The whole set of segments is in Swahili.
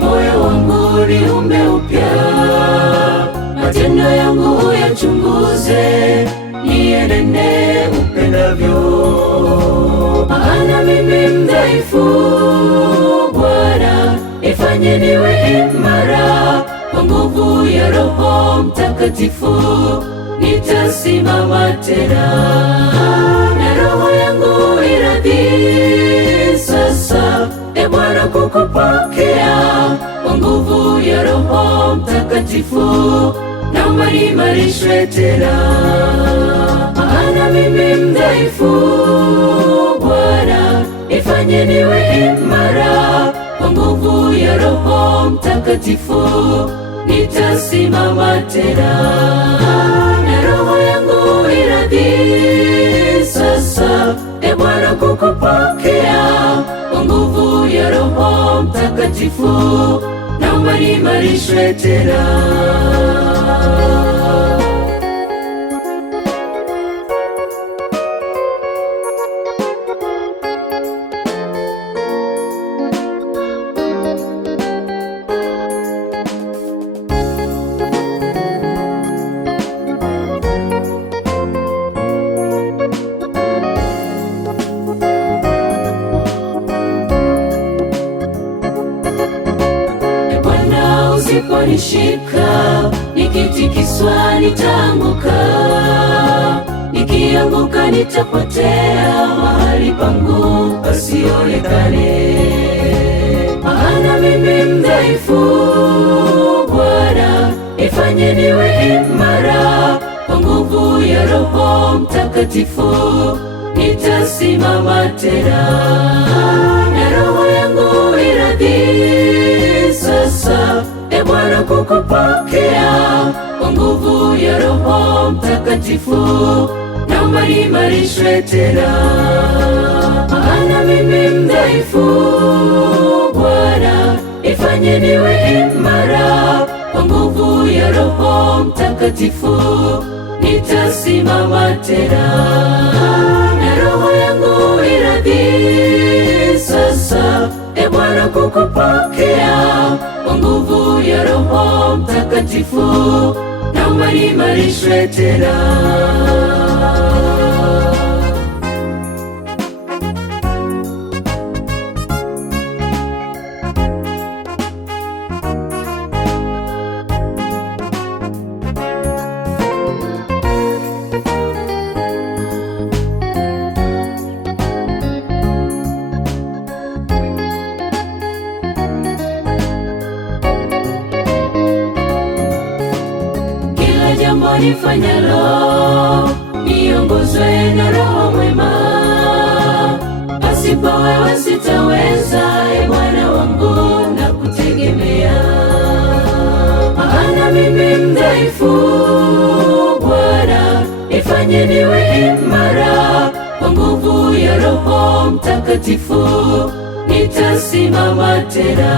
moyo wangu niumbe upya, matendo yangu uyachunguze, nienende upendavyo. Maana mimi mdhaifu, Bwana nifanye niwe imara, kwa nguvu ya Roho Mtakatifu nitasimama tena, na roho yangu iradhi sasa, e Bwana, kukupokea kwa nguvu ya Roho Mtakatifu, naomba niimarishwe tena. Maana mimi mdhaifu, Bwana nifanye niwe imara, kwa nguvu ya Roho Mtakatifu nitasimama tena, na roho yangu iradhi sasa, e Bwana, kukupokea kwa nguvu ya Roho Mtakatifu, naomba niimarishwe tena. Usiponishika, nikitikiswa nitaanguka, nikianguka nitapotea mahali pangu pasionekane. Maana mimi mdhaifu, Bwana nifanye niwe imara, kwa nguvu ya Roho Mtakatifu nitasimama tena, na roho yangu iradhi sasa, e Bwana, kukupokea kwa nguvu ya Roho Mtakatifu, naomba niimarishwe tena. Maana mimi mdhaifu, Bwana nifanye niwe imara, kwa nguvu ya Roho Mtakatifu nitasimama tena, na roho yangu iradhi sasa, e Bwana, kukupokea kwa nguvu ya Roho Mtakatifu, naomba niimarishwe tena. Jambo nifanyalo, niongozwe na Roho mwema, pasipo wewe sitaweza, e Bwana wangu na kutegemea. Maana mimi mdhaifu, Bwana nifanye niwe imara, kwa nguvu ya Roho Mtakatifu nitasimama tena,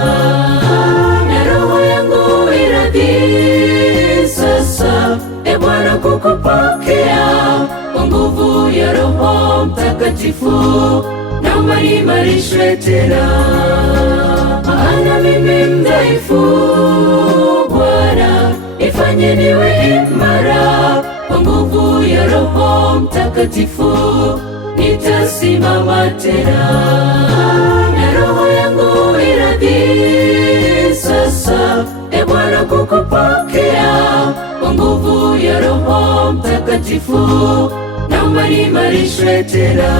na roho yangu iradhi sasa, e Bwana, kukupokea kwa nguvu ya Roho Mtakatifu, naomba niimarishwe tena. Maana mimi mdhaifu, Bwana nifanye niwe imara, kwa nguvu ya Roho Mtakatifu nitasimama tena, na roho yangu iradhi sasa, e Bwana, kukupokea kwa nguvu ya Roho Mtakatifu, naomba niimarishwe tena.